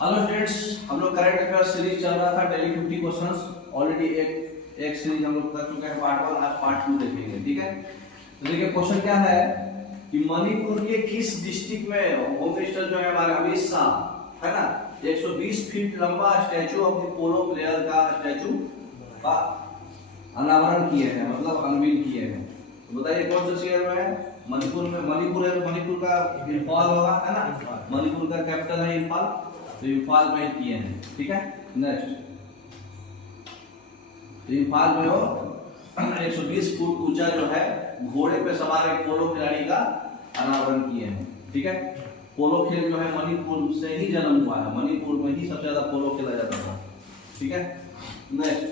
Hello students, हम लोग current affair series चल रहा था डेली 50 क्वेश्चंस। ऑलरेडी एक सीरीज हम लोग कर चुके हैं, पार्ट 1, आज पार्ट 2 देखेंगे। ठीक है, तो देखिए क्वेश्चन क्या है कि मणिपुर के किस डिस्ट्रिक्ट में होम मिनिस्टर जो है हमारे अमित शाह है ना, 120 फीट लंबा statue of the polo player का स्टैचू का अनावरण किए हैं, मतलब अनवील किए हैं। तो बताइए कौन से शहर में है? मणिपुर में। मणिपुर का इंफाल होगा, है ना, मणिपुर का कैपिटल है इंफाल, तो इंफाल में किए हैं। ठीक है, नेक्स्ट, तो इंफाल में हो 120 फुट ऊंचा जो है घोड़े पे सवार एक पोलो खिलाड़ी का अनावरण किए हैं। ठीक है, पोलो खेल जो है मणिपुर से ही जन्म हुआ है, मणिपुर में ही सबसे ज्यादा पोलो खेला जाता था। ठीक है, नेक्स्ट,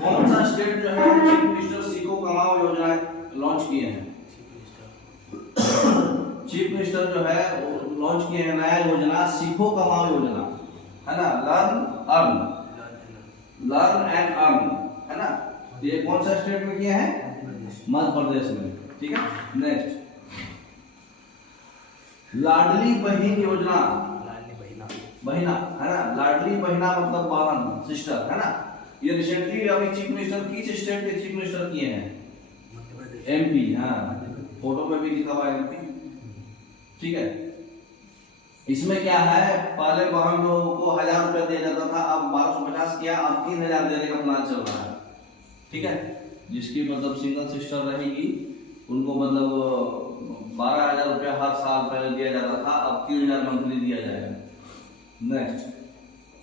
कौन सा स्टेट जो है चीफ मिनिस्टर सीखो कमाओ योजना लॉन्च किए हैं? चीफ मिनिस्टर जो है लॉन्च किए हैं नया योजना, सीखो कमाओ योजना, है ना, लर्न एंड अर्न, है ना। ये कौन सा स्टेट में किए हैं? मध्य प्रदेश में। ठीक है, नेक्स्ट, लाडली बहन योजना, बहिना है ना, लाडली बहिना मतलब बहन, सिस्टर, है ना। ये रिसेंटली अभी चीफ मिनिस्टर किस स्टेट के चीफ मिनिस्टर किए हैं? एमपी। हाँ, फोटो में भी लिखा हुआ है एमपी। ठीक है, इसमें क्या है, पहले बहन लोगों को 1000 रुपया दिया जाता था, अब 1250 किया, अब 3000 देने का प्लान चल रहा है। ठीक है, जिसकी मतलब सिंगल सिस्टर रहेगी उनको मतलब 12,000 रुपया हर साल पहले दिया जाता था, अब 3000 मंथली दिया जाएगा। नेक्स्ट,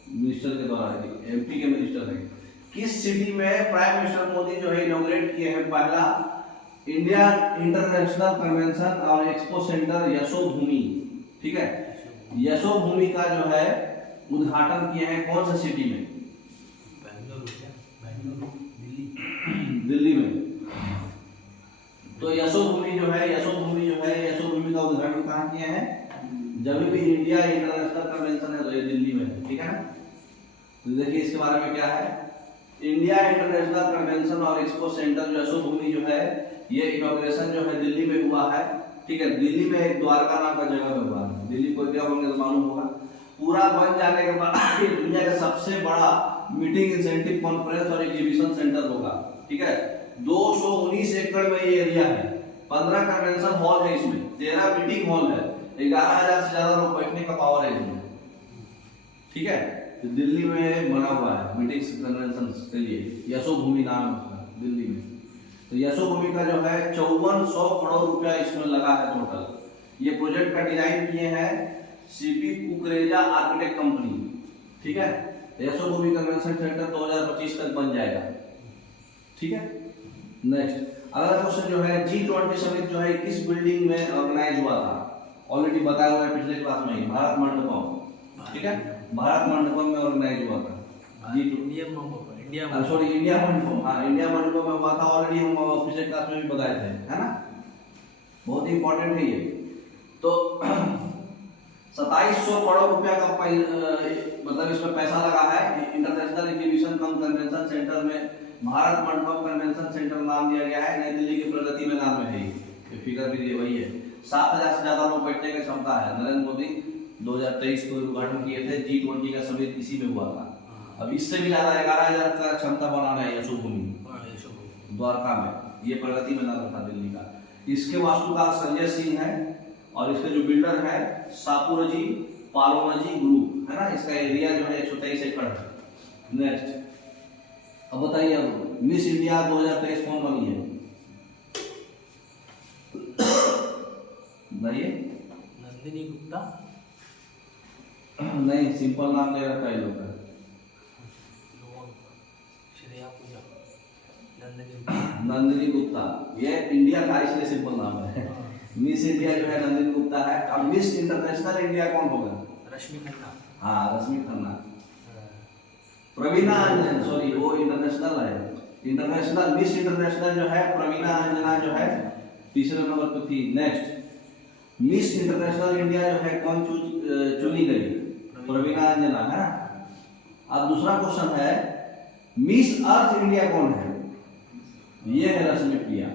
मिनिस्टर के द्वारा एमपी के मिनिस्टर है। किस सिटी में प्राइम मिनिस्टर मोदी जो है इनॉग्रेट किए हैं पहला इंडिया इंटरनेशनल कन्वेंशन और एक्सपो सेंटर यशोभूमि? ठीक है, यशोभूमि का जो है उद्घाटन किए हैं कौन सा सिटी में? दिल्ली में। तो यशोभूमि का उद्घाटन कहाँ किए हैं? जब भी इंडिया इंटरनेशनल कन्वेंशन है तो ये दिल्ली में है। ठीक है ना, तो देखिए इसके बारे में क्या है, इंडिया इंटरनेशनल कन्वेंशन और एक्सपो सेंटर यशोभूमि जो है ये इनॉग्रेशन जो है दिल्ली में हुआ है। ठीक है, दिल्ली में एक द्वारका नाम का जगह में हुआ है। दिल्ली को क्या होंगे तो मालूम होगा। पूरा बन जाने के बाद ये दुनिया का सबसे बड़ा मीटिंग इंसेंटिव कॉन्फ्रेंस और एग्जीबिशन सेंटर होगा। ठीक है, 219 एकड़ में ये एरिया है, 15 कन्वेंशन हॉल है इसमें, 13 मीटिंग हॉल है, 11,000 से ज्यादा लोग बैठने का पावर है इसमें। ठीक है, तो दिल्ली में बना हुआ है मीटिंग्स कन्वेंशन के लिए, यशोभूमि नाम है उसका, दिल्ली में। तो यशोभूमि का जो है 5400 करोड़ रुपया इसमें लगा है टोटल। ये प्रोजेक्ट का डिजाइन किए हैं सीपी कुकरेजा आर्किटेक्ट कंपनी। ठीक है, यशोभूमि कन्वेंशन सेंटर 2025 तक बन जाएगा। ठीक है, नेक्स्ट, अगला क्वेश्चन जो है G20 समिट जो है किस बिल्डिंग में ऑर्गेनाइज हुआ था? ऑलरेडी बताया हुआ है पिछले क्लास में ही, भारत मंडपम। ठीक है, भारत मंडपम में ऑर्गेनाइज हुआ था। इंडिया मंडपम, हाँ इंडिया मंडपम में हुआ था, ऑलरेडी हम पिछले क्लास में भी बताए थे, है ना, बहुत इंपॉर्टेंट है ये। तो 2700 करोड़ रुपया का मतलब इसमें पैसा लगा है। इंटरनेशनल एग्जीबिशन कम कन्वेंशन सेंटर में भारत मंडपम कन्वेंशन सेंटर नाम दिया गया है, नई दिल्ली की प्रगति में नाम है। ये फिगर भी वही है, 7000 से ज्यादा लोग बैठने की क्षमता है। नरेंद्र मोदी 2023 को उद्घाटन किए थे, G20 का समिट इसी में हुआ था। अब इससे भी ज्यादा 11,000 का क्षमता बनाना है यशोभूमि द्वारका में, ये प्रगति में नाम था दिल्ली का। इसके वास्तुकार संजय सिंह है और इसके जो बिल्डर है सापुरजी पालोनजी ग्रुप, है ना। इसका एरिया जो है 123 एकड़ है। नेक्स्ट, अब बताइए, अब मिस इंडिया 2023 कौन बनी है? बताइए। नंदिनी गुप्ता? नहीं, सिंपल नाम दे रखा है लोग का। नंदिनी गुप्ता, ये इंडिया का इसलिए सिंपल नाम है। मिस इंडिया जो है नंदिनी गुप्ता है। अब मिस इंटरनेशनल इंडिया कौन होगा? रश्मि खन्ना। हाँ, रश्मि खन्ना। प्रवीणा अंजन, सॉरी वो इंटरनेशनल है। इंटरनेशनल मिस इंटरनेशनल जो है प्रवीणा अंजना जो है तीसरे नंबर पर थी। नेक्स्ट, मिस इंटरनेशनल इंडिया जो है कौन चुनी गई? प्रवीणा अंजना, है ना। अब दूसरा क्वेश्चन है मिस अर्थ इंडिया कौन है? ये है रश्मि प्रिया,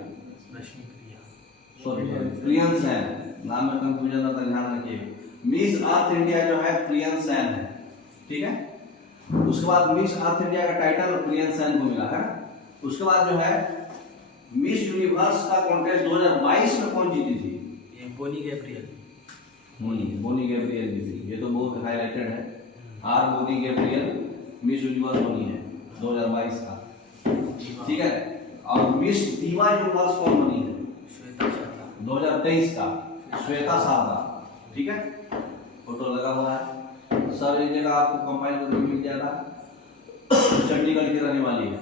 सॉरी प्रियंस है, नाम में कंफ्यूजन होता है, ध्यान रखिए। मिस अर्थ इंडिया जो है प्रियन सैन है, ठीक है। उसके बाद मिस अर्थ इंडिया का टाइटल प्रियन सैन को मिला है। उसके बाद जो है मिस यूनिवर्स का कॉन्टेस्ट 2022 में कौन जीती थी? ये बोनी गैब्रियल। बोनी गैब्रियल जीती, ये तो बहुत हाईलाइटेड है। R Bonney Gabriel Miss Universe बनी है 2022 का, ठीक है। और मिस दीवा यूनिवर्स कौन बनी है? श्वेता शारदा 2023 का, श्वेता शारदा, ठीक है। फोटो लगा हुआ है सर, एक जगह आपको कंपाइल करके मिल जाएगा। चंडीगढ़ की रहने वाली है।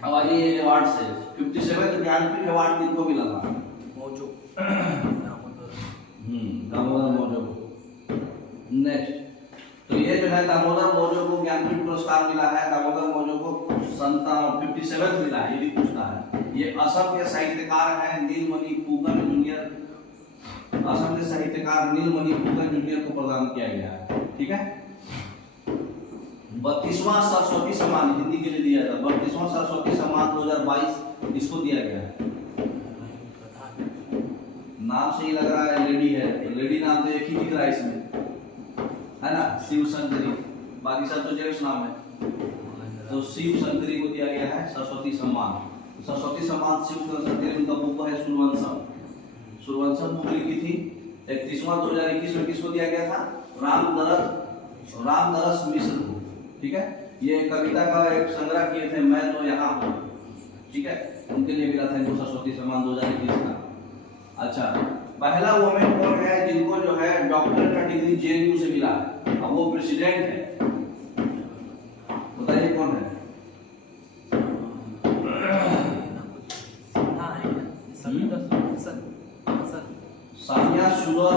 अब आइए अवार्ड से 57 ज्ञानपीठ अवार्ड किनको मिला था? मौजो दामोदर मौजो को। नेक्स्ट, तो ये जो है दामोदर मौजो को ज्ञानपीठ पुरस्कार मिला है। दामोदर मौजो को 57 मिला है, ये भी पूछता है। ये असम के साहित्यकार हैं नीलमणि फुकन जूनियर। असम के साहित्यकार नीलमणि फुकन जूनियर को प्रदान किया गया है, ठीक है। 32वां सरस्वती सम्मान हिंदी के लिए दिया था। 32वां सरस्वती सम्मान 2022 इसको दिया गया है। नाम से ही लग रहा है लेडी है, लेडी नाम तो एक ही दिख रहा है इसमें, है ना, शिव शंकरी। बाकी सब तो जेंट्स नाम है, तो शिव शंकरी को दिया गया है सरस्वती सम्मान। सरस्वती सम्मान शिव शंकरी, उनका बुक है सूर्यवंशम। सूर्यवंशम बुक लिखी थी। 31वां 2021 में किसको दिया गया था? रामदरस मिश्र को, ठीक है। ये कविता का एक संग्रह किए थे, मैं तो यहाँ हूँ, ठीक है। उनके लिए मिला था इनको सरस्वती सम्मान 2021 का। अच्छा, पहला वुमेन कौन है जिनको जो है डॉक्टर का डिग्री जेएनयू से मिला है? अब वो प्रेसिडेंट है, बताइए कौन है? सामिया सुलूह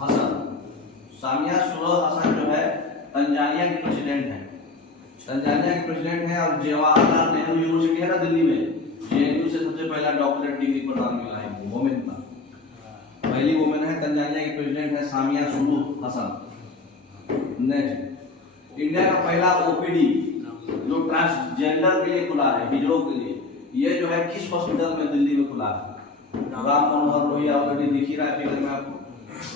हसन। सामिया सुलूह हसन जो है तंजानिया की प्रेसिडेंट है। तंजानिया की प्रेसिडेंट है। और जवाहरलाल नेहरू यूनिवर्सिटी है ना दिल्ली में, जेएनयू से सबसे पहला डॉक्टरेट डिग्री प्रदान मिला है वुमेन का। पहली वुमेन है, तंजानिया की प्रेसिडेंट है सामिया सुलूह हसन। नेक्स्ट, इंडिया का पहला ओपीडी जो ट्रांसजेंडर के लिए खुला है, हिजड़ों के लिए, ये जो है किस हॉस्पिटल में दिल्ली में खुला है? राम मनोहर लोहिया, ऑलरेडी दिख ही रहा है फिगर में आपको।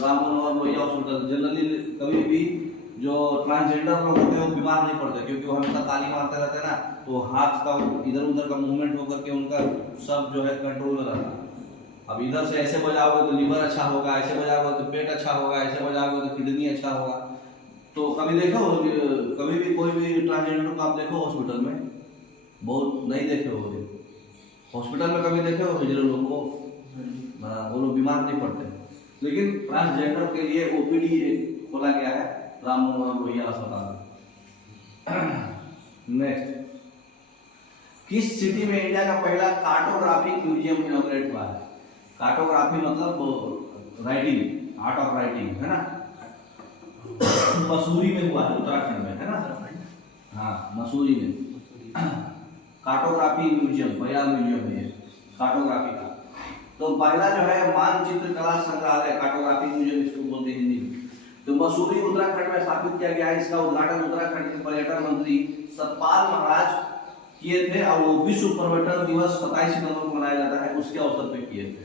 राम मनोहर लोहिया हॉस्पिटल। जनरली कभी भी जो ट्रांसजेंडर लोग होते हैं वो बीमार नहीं पड़ते, क्योंकि वो हमेशा ताली मारते रहते हैं ना, तो हाथ का इधर उधर का मूवमेंट होकर के उनका सब जो है कंट्रोल में रहता है। अब इधर से ऐसे बजाओगे तो लीवर अच्छा होगा, ऐसे बजाओगे तो पेट अच्छा होगा, ऐसे बजाओगे तो किडनी अच्छा होगा। तो कभी देखो, कभी भी कोई भी ट्रांसजेंडर को आप देखो हॉस्पिटल में? बहुत नहीं देखे होगे हॉस्पिटल में। कभी देखे हो हिजड़े लोग को? वो लोग बीमार नहीं पड़ते। लेकिन ट्रांसजेंडर के लिए ओपीडी खोला गया है राम मनोहर लोहिया अस्पताल। नेक्स्ट, किस सिटी में इंडिया का पहला कार्टोग्राफिक म्यूजियम इनॉग्रेट हुआ है? कार्टोग्राफी मतलब राइटिंग, आर्ट ऑफ राइटिंग, है ना। मसूरी में हुआ है, उत्तराखंड में, है ना। हाँ, मसूरी में कार्टोग्राफी म्यूजियम, पहला म्यूजियम है कार्टोग्राफी का। तो पहला जो है मानचित्र कला संग्रहालय, कार्टोग्राफी म्यूजियम इसको बोलते हैं हिंदी में, तो मसूरी उत्तराखंड में स्थापित किया गया है। इसका उद्घाटन उत्तराखंड के पर्यटन मंत्री सतपाल महाराज किए थे, और वो विश्व पर्यटन दिवस 27 सितंबर को मनाया जाता है, उसके अवसर पर किए थे।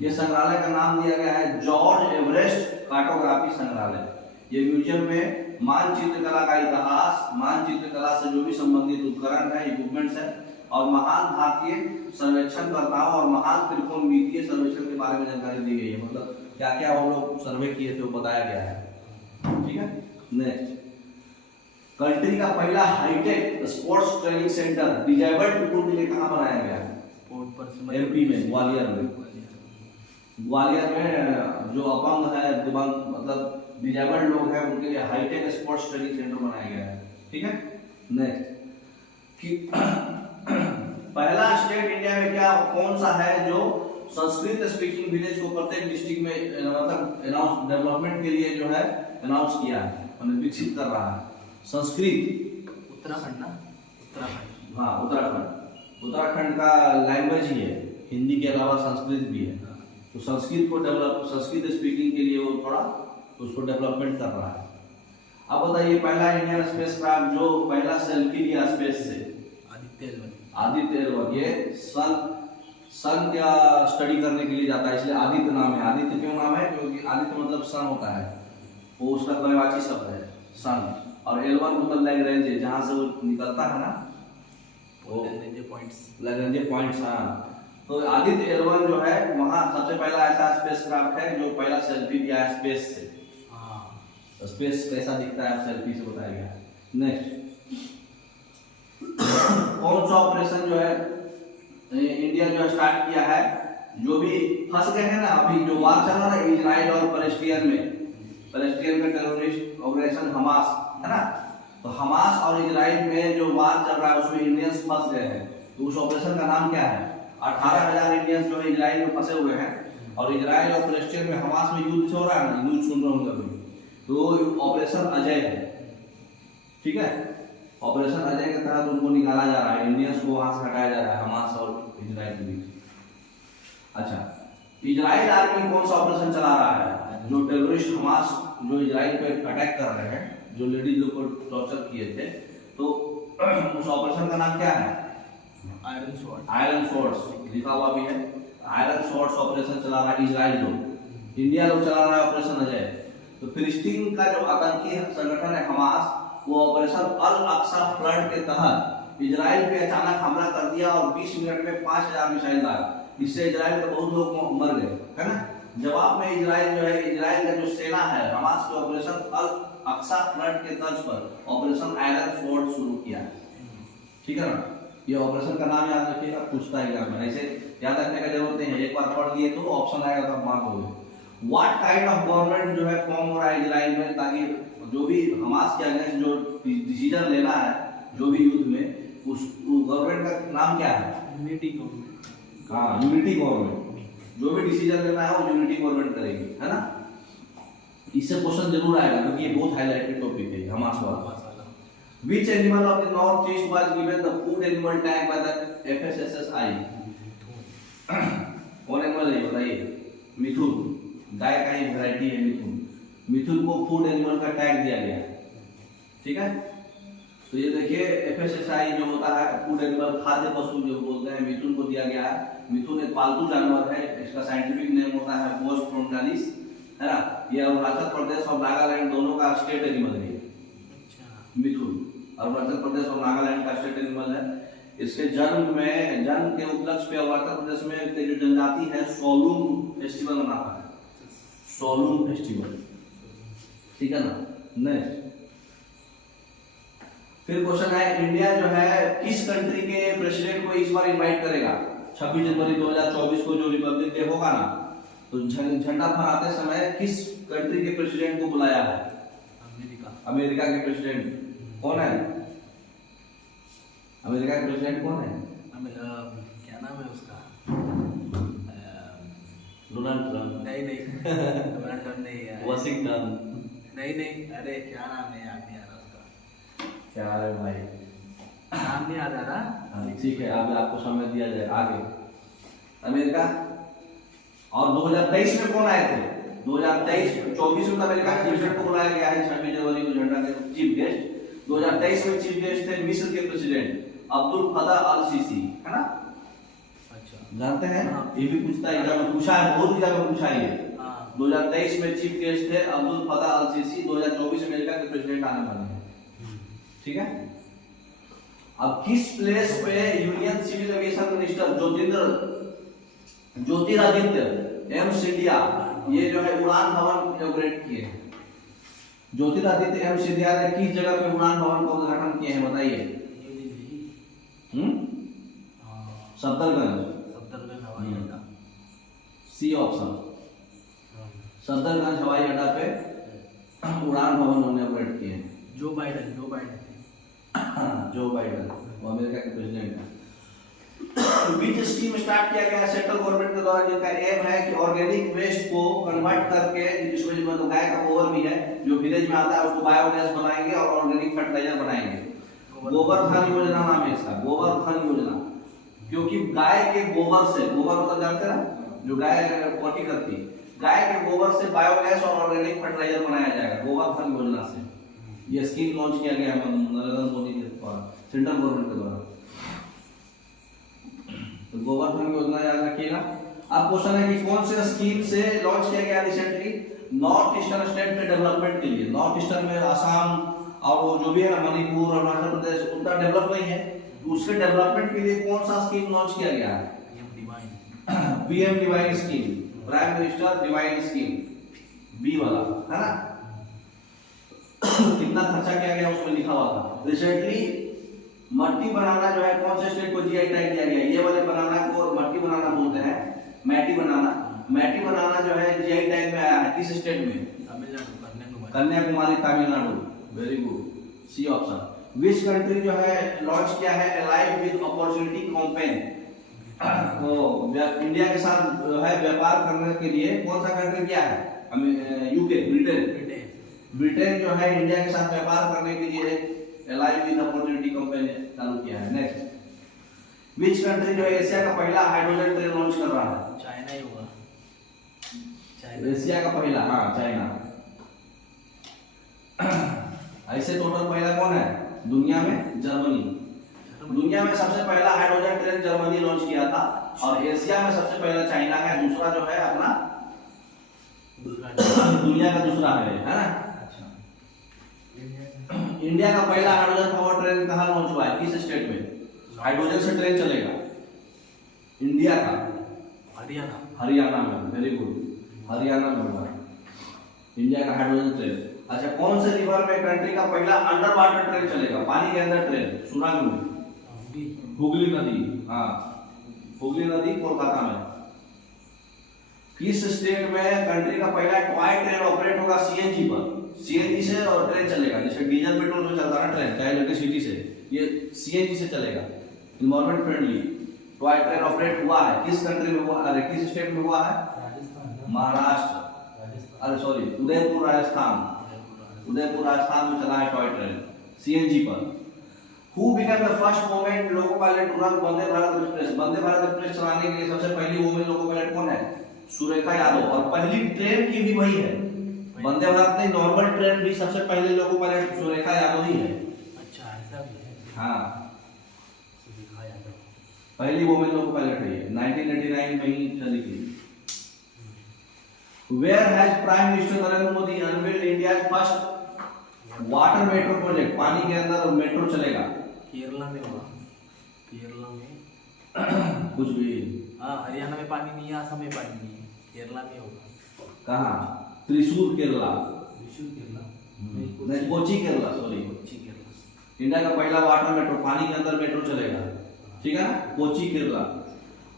ये संग्रहालय का नाम दिया गया है जॉर्ज एवरेस्ट कार्टोग्राफी संग्रहालय। ये म्यूजियम में मानचित्र कला का इतिहास, मानचित्र कला से जो भी संबंधित उपकरण है, इक्विपमेंट्स है, और महान भारतीय सर्वेक्षणकर्ताओं और महान त्रिकोणमितीय सर्वेक्षण के बारे में जानकारी दी गई है। मतलब क्या क्या वो लोग सर्वे किए थे वो बताया गया है, ठीक है। नेक्स्ट, कंट्री का पहला hitech sports training centre disabled people के लिए कहाँ बनाया गया है? एमपी में, ग्वालियर में। ग्वालियर में जो अपंग है, दिव्यांग मतलब डिजेबल्ड लोग हैं, उनके लिए हाईटेक स्पोर्ट्स ट्रेनिंग सेंटर बनाया गया है, ठीक है। नेक्स्ट, पहला स्टेट इंडिया में क्या कौन सा है जो संस्कृत स्पीकिंग विलेज को प्रत्येक डिस्ट्रिक्ट में मतलब डेवलपमेंट के लिए जो है अनाउंस किया है, मतलब विकसित कर रहा है? संस्कृत उत्तराखंड ना, उत्तराखंड। हाँ, उत्तराखंड। उत्तराखंड का लैंग्वेज ही है, हिंदी के अलावा संस्कृत भी है। तो संस्कृत को डेवलप, संस्कृत स्पीकिंग के लिए वो थोड़ा उसको डेवलपमेंट कर रहा है। अब बताइए, पहला इंडियन स्पेसक्राफ्ट जो पहला सेल्फी लिया स्पेस से? आदित्य एल 1। आदित्य एल 1 ये सन सन का स्टडी करने के लिए जाता है, इसलिए आदित्य नाम है। आदित्य क्यों नाम है? क्योंकि आदित्य मतलब सन होता है, वो उसका पर्यायवाची शब्द है सन। और L1 मतलब लैग्रेंज, जहाँ से वो निकलता है ना, वो लैग्रेंज पॉइंट्स। हाँ, तो आदित्य L1 जो है वहाँ सबसे पहला ऐसा स्पेसक्राफ्ट है जो पहला सेल्फी लिया है स्पेस से। तो स्पेस कैसा दिखता है सेल्फी से बताया गया। नेक्स्ट, कौन सा ऑपरेशन जो है इंडिया जो स्टार्ट किया है, जो भी फंस गए हैं ना, अभी जो वार चल रहा है इजराइल और पैलेस्टीन में टेररिस्ट ऑपरेशन हमास है ना, तो हमास और इजराइल में जो वार चल रहा है उसमें इंडियंस फंस गए हैं। तो उस ऑपरेशन का नाम क्या है? 18,000 इंडियंस जो है इजराइल में फंसे हुए हैं, और इजराइल और पैलेस्टीन में हमास में युद्ध हो रहा है ना, न्यूज सुन रहा हूँ कभी, तो ऑपरेशन अजय है। ठीक है, ऑपरेशन अजय के तहत उनको निकाला जा रहा है, इंडियंस को वहां से हटाया जा रहा है हमास और इजराइल के बीच। अच्छा, इजराइल आर्मी कौन सा ऑपरेशन चला रहा है? जो टेररिस्ट हमास जो इजराइल पे अटैक कर रहे हैं, जो लेडीज लोग को टॉर्चर किए थे, तो उस ऑपरेशन का नाम क्या है? आयरन स्वॉर्ड्स लिखा हुआ भी है। आयरन स्वॉर्ड्स ऑपरेशन चला रहा है इजराइल लोग, इंडिया लोग चला रहा है ऑपरेशन अजय। तो फिलिस्तीन का जो आतंकी संगठन है हमास, वो ऑपरेशन अल अक्सा फ्लड के तहत इजराइल पे अचानक हमला कर दिया और 20 मिनट में 5,000 मिसाइल दागा। इससे इजराइल के बहुत लोग मर गए, है ना। जवाब में इजराइल जो है, इजराइल का जो सेना है हमास के ऑपरेशन अल अक्सा फ्लड के तर्ज पर ऑपरेशन आयरन स्वॉर्ड शुरू किया। ठीक है ना, ये ऑपरेशन का नाम याद रखिएगा, पूछता है एग्जाम में, ऐसे याद रखने का जरूरत नहीं है, एक बार पढ़ लिए तो ऑप्शन आएगा तो मार्क हो गए। व्हाट काइंड ऑफ गवर्नमेंट जो है फॉर्म हो रहा है इजराइल में, ताकि जो भी हमास के अगेंस्ट जो डिसीजन लेना है जो भी युद्ध में, उस गवर्नमेंट का नाम क्या है? Unity government. हाँ, यूनिटी गवर्नमेंट। जो भी डिसीजन लेना है वो यूनिटी गवर्नमेंट करेगी, है ना। इससे क्वेश्चन जरूर आएगा क्योंकि ये बहुत हाईलाइटेड टॉपिक है हमास वाला। Which animal of the north east was given the food animal tag by the FSSAI? कौन एनिमल है बताइए? मिथुन। गाय का ही वैरायटी है मिथुन। मिथुन को फूड एनिमल का टैग दिया गया। ठीक है, तो ये देखिए FSSAI जो होता है फूड एनिमल, खाद्य पशु जो बोलते हैं, मिथुन को दिया गया है। मिथुन एक पालतू जानवर है, इसका साइंटिफिक नेम होता है बोस फ्रोंटालिस, है ना। ये अरुणाचल प्रदेश और नागालैंड दोनों का स्टेट एनिमल है मिथुन। अरुणाचल प्रदेश और नागालैंड का स्टेट एनिमल है। इसके जन्म के उपलक्ष्य पे अरुणाचल प्रदेश में जो जनजाति है सोलूम फेस्टिवल मनाता है, सोलूम फेस्टिवल। ठीक है ना। नेक्स्ट, फिर क्वेश्चन है, इंडिया जो है किस कंट्री के प्रेसिडेंट को इस बार इनवाइट करेगा? 26 जनवरी 2024 को जो रिपब्लिक डे होगा ना, तो झंडा फहराते समय किस कंट्री के प्रेसिडेंट को बुलाया है? अमेरिका के प्रेसिडेंट। कौन है अमेरिका के प्रेसिडेंट? कौन है? क्या नाम है उसका? Donald Trump? नहीं डोनाल्ड ट्रम्प नहीं है। वाशिंगटन? नहीं, अरे क्या नाम है, याद नहीं आ रहा उसका। क्या है भाई, नाम नहीं याद आ रहा। ठीक है, अब आपको समय दिया जाए। आगे अमेरिका। और 2023 में कौन आए थे? 2023-24 में अमेरिका के प्रेसिडेंट को बुलाया गया है 26 जनवरी को झंडा के चीफ गेस्ट। 2023 में चीफ गेस्ट थे मिस्र के प्रेसिडेंट अब्दुल फतह अल सीसी, है ना। अच्छा, जानते हैं? ये भी पूछता है, एग्जाम में पूछा है, बहुत एग्जाम में पूछा है। 2023 में चीफ गेस्ट थे अब्दुल फतह अल सीसी। 2024 में अमेरिका के प्रेसिडेंट आने वाले हैं। ठीक है, अब किस प्लेस पे union civil aviation minister Jyotiraditya M Scindia ये जो है उड़ान भवन इनॉग्रेट किए हैं? ज्योतिरादित्य एम सिंधिया ने किस जगह पे उड़ान भवन का उद्घाटन किए हैं बताइए? सफदरगंज हवाई अड्डा। सी ऑप्शन, सफदरगंज हवाई अड्डा पे उड़ान भवन इनॉग्रेट किए हैं। जो बाइडन जो बाइडन वो अमेरिका के प्रेसिडेंट है। बीच स्कीम स्टार्ट किया गया सेंट्रल गवर्नमेंट के द्वारा, जिसका एम है कि ऑर्गेनिक वेस्ट को कन्वर्ट करके, इसमें तो गाय का गोबर भी है जो विलेज में आता है, उसको बायोगैस बनाएंगे और ऑर्गेनिक फर्टिलाइजर बनाएंगे। गोबर धन योजना नाम है इसका, गोबर धन योजना। क्योंकि गाय के गोबर से, गोबर मतलब जानते हैं ना, जो गाय पोटी करती, गाय के गोबर से बायोगैस और ऑर्गेनिक फर्टिलाइजर बनाया जाएगा गोबर धन योजना से। ये स्कीम लॉन्च किया गया है नरेंद्र मोदी के द्वारा, सेंट्रल गवर्नमेंट के द्वारा। तो गोवर्धन योजना याद रखिएगा। अब क्वेश्चन है कि कौन से स्कीम से लॉन्च किया गया रिसेंटली नॉर्थ ईस्टर्न स्टेट के डेवलपमेंट के लिए। नॉर्थ ईस्टर्न में आसाम और वो जो भी है मणिपुर अरुणाचल प्रदेश उनका डेवलप नहीं है, तो उसके डेवलपमेंट के लिए कौन सा स्कीम लॉन्च किया गया है? PM divine scheme, prime minister divine scheme, B वाला है ना। कितना खर्चा किया गया उसमें लिखा हुआ था। रिसेंटली मट्टी बनाना जो है कौन से स्टेट को जीआई टैग दिया गया? ये वाले बनाना को मट्टी बनाना बोलते हैं, मैटी बनाना। मैटी बनाना जो है जीआई टैग में आया है किस स्टेट में? Tamil Nadu, Kanyakumari, Tamil Nadu. Very good, C option. Which country जो है लॉन्च किया है अलाइव विद अपॉर्चुनिटी कैंपेन? तो इंडिया के साथ जो है व्यापार करने के लिए कौन सा कंट्री किया है? यूके, ब्रिटेन जो है इंडिया के साथ व्यापार करने के लिए अलाइव विद अपॉर्चुनिटी कैंपेन चालू किया है। नेक्स्ट, विच कंट्री जो है एशिया का पहला हाइड्रोजन ट्रेन लॉन्च कर रहा है? चाइना ही होगा। एशिया का पहला, हाँ चाइना। ऐसे टोटल पहला कौन है दुनिया में? जर्मनी। दुनिया में सबसे पहला हाइड्रोजन ट्रेन जर्मनी लॉन्च किया था, और एशिया में सबसे पहला चाइना है, दूसरा जो है अपना दुनिया का दूसरा है ना। इंडिया का पहला हाइड्रोजन पावर ट्रेन कहाँ लॉन्च हुआ है? किस स्टेट में हाइड्रोजन से ट्रेन चलेगा? इंडिया का हरियाणा में। वेरी गुड, हरियाणा में हुआ इंडिया का हाइड्रोजन ट्रेन। अच्छा, कौन से रिवर में कंट्री का पहला अंडर वाटर ट्रेन चलेगा? पानी के अंदर ट्रेन, सुरंग में? हुगली नदी, हाँ हुगली नदी कोलकाता में। किस स्टेट में कंट्री का पहला टॉय ट्रेन ऑपरेट होगा सीएनजी पर? सीएनजी से और ट्रेन चलेगा, जैसे डीजल पेट्रोल में चलता है ट्रेन, चाहे इलेक्ट्रिसिटी से, ये सीएनजी से चलेगा, environment friendly. Toy train operate हुआ है किस कंट्री में हुआ? अरे किस स्टेट में हुआ है? महाराष्ट्र, अरे सॉरी उदयपुर राजस्थान। उदयपुर राजस्थान में चला है टॉय ट्रेन सीएनजी पर। Who became the first woman loco pilot to run Vande Bharat express? Vande Bharat express चलाने के लिए सबसे पहली वुमेन लोको पायलट कौन है? सुरेखा यादव। और पहली ट्रेन की भी वही है, वंदे भारत नहीं, नॉर्मल ट्रेन भी सबसे पहले लोको पायलट सुरेखा यादव ही है। अच्छा, ऐसा भी है। हाँ, सुरेखा यादव पहली वुमेन लोको पायलट है, 1989 में ही चली थी। Where has Prime Minister Narendra Modi unveiled India's first water metro project? पानी के अंदर मेट्रो चलेगा। केरला में होगा। केरला में कुछ भी, हाँ, हरियाणा में पानी नहीं है, आसाम में पानी नहीं है, केरला में होगा। कहाँ? त्रिशूर केरला, त्रिशूर केरला नहीं कोची केरला, सॉरी कोची केरला। इंडिया का पहला वाटर मेट्रो, पानी के अंदर मेट्रो चलेगा, ठीक है ना, Kochi Kerala.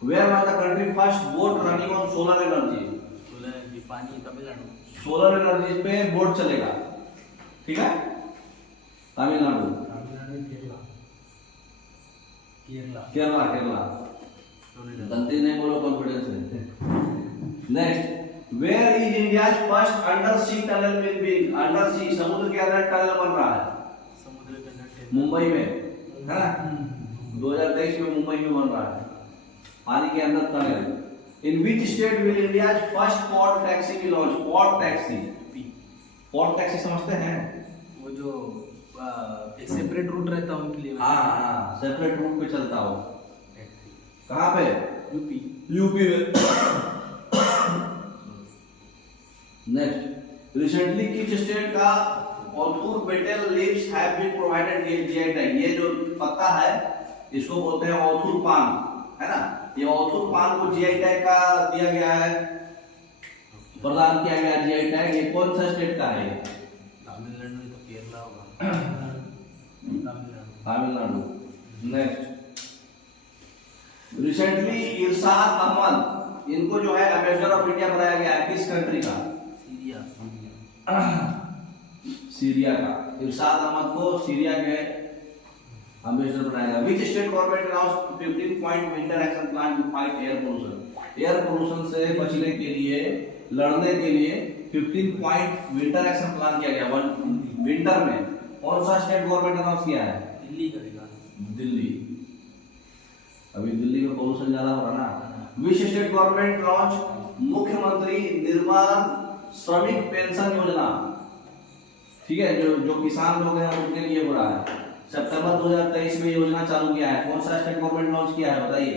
Where was the country first boat running on solar energy? Solar energy, पानी तमिलनाडु। सोलर एनर्जी पे बोट चलेगा, ठीक है, तमिलनाडु। केरला केरला गलती नहीं बोलो, कॉन्फिडेंस है। Next, where is India's first under sea tunnel will be? Under sea, समुद्र के अंदर टनल बन रहा है, समुद्र के अंदर मुंबई में, है ना, 2023 में मुंबई में बन रहा है, पानी के अंदर tunnel. In which state will India's first pot taxi B launch? Pot taxi, pot taxi समझते हैं? वो जो एक सेपरेट रूट रहता है उनके लिए। हाँ, सेपरेट रूट पे चलता हो। कहाँ पे? यूपी में। नेक्स्ट, रिसेंटली किस स्टेट का Authoor betel leaves have been provided GI tag? ये जो पत्ता है इसको बोलते हैं ऑथुर पान, है ना। ये ऑथुर पान को जीआई टैग का दिया गया है, प्रदान किया गया जीआई टैग। ये कौन सा स्टेट का है? तमिलनाडु में, तो केरला होगा। तमिलनाडु। नेक्स्ट, रिसेंटली इरशाद अहमद, इनको जो है एम्बेसडर ऑफ इंडिया बनाया गया है किस कंट्री का? सीरिया का। इरशाद अहमद को सीरिया के एम्बेसडर बनाया गया। Which state government announce 15 point winter action plan to fight air pollution? Air pollution से बचने के लिए, लड़ने के लिए 15 पॉइंट विंटर एक्शन प्लान किया गया विंटर में। कौन सा स्टेट गवर्नमेंट अनाउंस किया है? दिल्ली करेगा। दिल्ली। अभी दिल्ली में पोल्यूशन ज्यादा हो रहा ना। विच स्टेट गवर्नमेंट लॉन्च मुख्यमंत्री निर्माण श्रमिक पेंशन योजना? ठीक है, जो किसान लोग हैं उनके लिए हो रहा है। सितंबर 2023 में योजना चालू किया है। कौन सा स्टेट गवर्नमेंट लॉन्च किया है बताइए?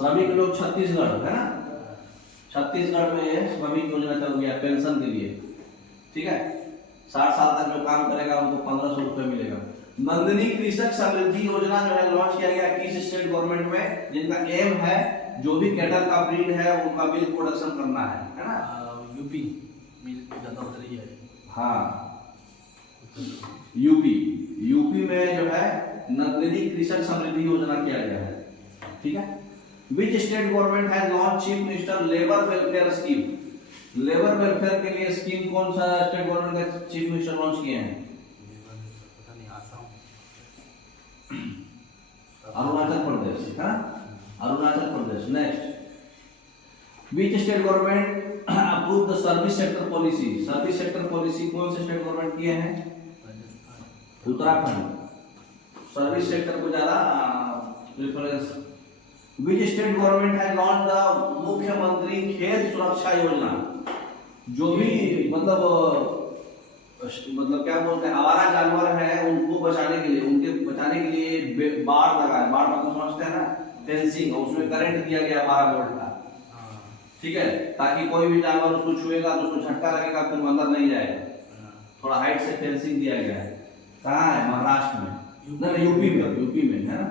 श्रमिक लोग छत्तीसगढ़ है ना, छत्तीसगढ़ में श्रमिक योजना चल गया पेंशन के लिए, ठीक है। 60 साल तक जो काम करेगा उनको 1500 रुपये मिलेगा। नंदिनी कृषक समृद्धि योजना जो है लॉन्च किया गया किस स्टेट गवर्नमेंट में, जिनका एम है जो भी कैटल का ब्रीड है उनका मिल्क प्रोडक्शन करना है ना। यूपी मिल्क ज्यादा उतरी है। हाँ यूपी में जो है नंदिनी कृषक समृद्धि योजना किया गया है, ठीक है। Which state government has launch chief minister labour welfare scheme, labour welfare के लिए स्कीम कौन सा स्टेट गवर्नमेंट का चीफ मिनिस्टर लॉन्च किए हैं? पता नहीं, आसाम, अरुणाचल प्रदेश, हाँ Arunachal Pradesh. Next, which state government approve the service sector policy, service sector policy कौन से स्टेट गवर्नमेंट किए हैं? उत्तराखंड, सर्विस सेक्टर को ज्यादा preference. Which state government has launch the मुख्यमंत्री खेत सुरक्षा योजना, जो भी मतलब क्या बोलते हैं आवारा जानवर है उनको बचाने के लिए, उनके बचाने के लिए बाड़ लगाए, बाड़ मतलब समझते हैं ना, फेंसिंग, और उसमें करंट दिया गया 12 वोल्ट का, ठीक है, ताकि कोई भी जानवर उसको छुएगा तो उसको झटका लगेगा फिर अंदर नहीं जाएगा। थोड़ा हाइट से फेंसिंग दिया गया है। कहाँ है? महाराष्ट्र में, नहीं यूपी में है ना,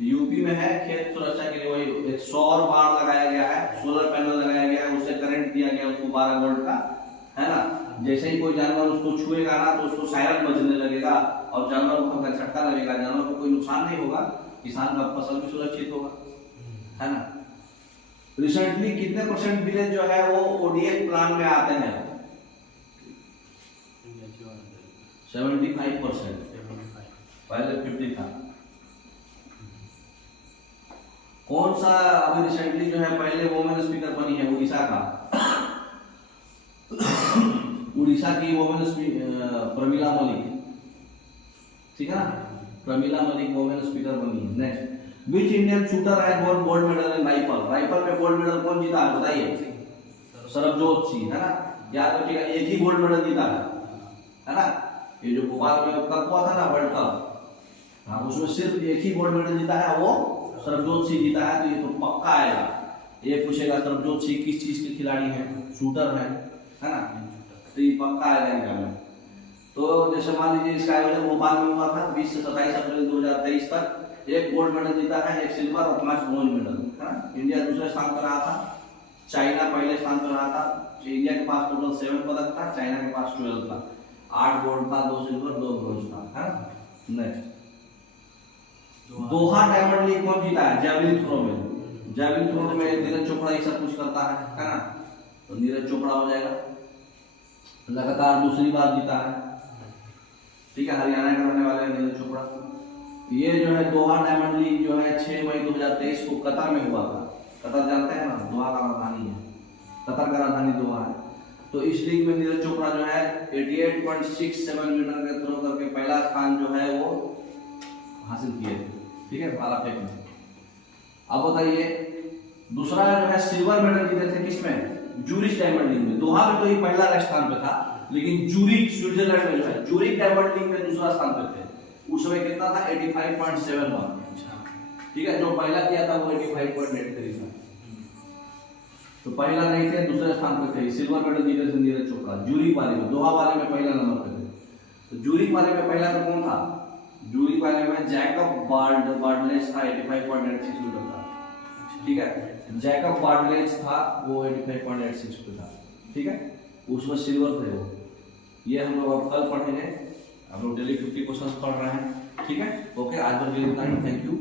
यूपी में है। खेत सुरक्षा के लिए वही एक सौर बाड़ लगाया गया है, सोलर पैनल लगाया गया है, उससे करंट दिया गया उसको 12 वोल्ट का, है ना। जैसे ही कोई जानवर उसको छुएगा ना तो उसको सायरन बजने लगेगा और जानवर को का झटका लगेगा, जानवर को कोई नुकसान नहीं होगा, किसान का फसल भी सुरक्षित होगा, है ना। रिसेंटली कितने % विलेज जो है वो ओडीएफ प्लान में आते हैं? 75%, पहले 50 था। कौन सा अभी रिसेंटली जो है पहले वोमेन स्पीकर बनी है? उड़ीसा का, उड़ीसा की वोमेन प्रमीला मलिक, ठीक है ना, प्रमीला मलिक वोमेन स्पीकर बनी है। Next, which Indian shooter has won gold medal in rifle, rifle में गोल्ड मेडल कौन जीता है बताइए? सरबजोत सिंह, है ना, याद रखिएगा, एक ही गोल्ड मेडल जीता है ना। ये जो भोपाल में कप हुआ था ना वर्ल्ड कप, हाँ उसमें सिर्फ एक ही गोल्ड मेडल जीता है, वो सरबजोत सिंह जीता है। तो ये तो पक्का आएगा। ये पूछेगा सरबजोत सिंह किस चीज के खिलाड़ी हैं? शूटर है ना, तो ये पक्का आएगा एग्जाम में। तो जैसे मान लीजिए इसका आयोजन भोपाल में हुआ था 20 से 27 अप्रैल 2023 तक। एक गोल्ड मेडल जीता है, एक सिल्वर और 5 ब्रोंज मेडल, है ना। इंडिया दूसरे स्थान पर रहा था, चाइना पहले स्थान पर रहा था। इंडिया के पास टोटल 7 पदक था, चाइना के पास 12 था, 8 गोल्ड था, 2 सिल्वर 2 ब्रोंज था, है ना। नेक्स्ट, दोहा डायमंड लीग कौन जीता है? जैवलिन थ्रो में, जैवलिन थ्रो में नीरज चोपड़ा ये सब कुछ करता है ना, तो नीरज चोपड़ा हो जाएगा। लगातार दूसरी बार जीता है, ठीक है, हरियाणा के रहने वाले नीरज चोपड़ा। ये जो है दोहा डायमंड लीग जो है 6 मई 2023 को कतर में हुआ था। कतर जानते हैं ना, दोहा का राजधानी है, कतर का राजधानी दोहा है। तो इस लीग में नीरज चोपड़ा जो है 88.67 मीटर के थ्रो करके पहला स्थान जो है वो हासिल किए थे, ठीक है, भाला फेंक में। अब बताइए दूसरा जो है सिल्वर मेडल जीते थे किसमें? जूरिच डायमंड लीग में। दोहा में तो ये पहला स्थान पे था, लेकिन जूरिच स्विट्जरलैंड में जो है जूरिच डायमंड लीग में दूसरा स्थान पे थे। उस समय कितना था? 85.71, ठीक है। जो पहला किया था वो 85.83 था। तो पहला नहीं थे, दूसरे स्थान पे थे। सिल्वर मेडल जीते थे नीरज चोपड़ा जूरिच वाले में, दोहा वाले में पहला नंबर पे थे। तो जूरिच वाले में पहला तो कौन था? जूरिच वाले में जैकब बार्डलेज था, 85.86 मीटर था, ठीक है। जैकब बार्डलेज था वो 85.86 पे था, ठीक है, उसमें सिल्वर थे वो। ये हम लोग अब कल पढ़ेंगे। हम लोग डेली 50 क्वेश्चंस पढ़ रहे हैं, ठीक है। ओके, आज तक के लिए इतना ही, थैंक यू।